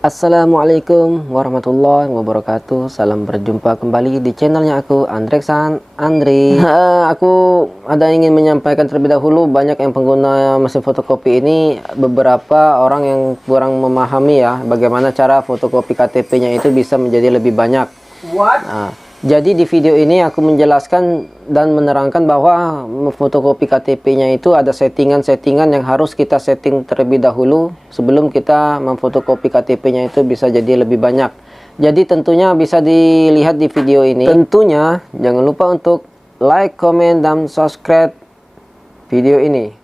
Assalamualaikum warahmatullahi wabarakatuh. Salam berjumpa kembali di channelnya aku, Andri. Aku ingin menyampaikan terlebih dahulu, banyak yang pengguna mesin fotokopi ini, beberapa orang yang kurang memahami ya bagaimana cara fotokopi KTP-nya itu bisa menjadi lebih banyak. Jadi di video ini aku menjelaskan dan menerangkan bahwa fotokopi KTP-nya itu ada settingan-settingan yang harus kita setting terlebih dahulu sebelum kita memfotokopi KTP-nya itu bisa jadi lebih banyak. Jadi tentunya bisa dilihat di video ini. Tentunya jangan lupa untuk like, comment, dan subscribe video ini.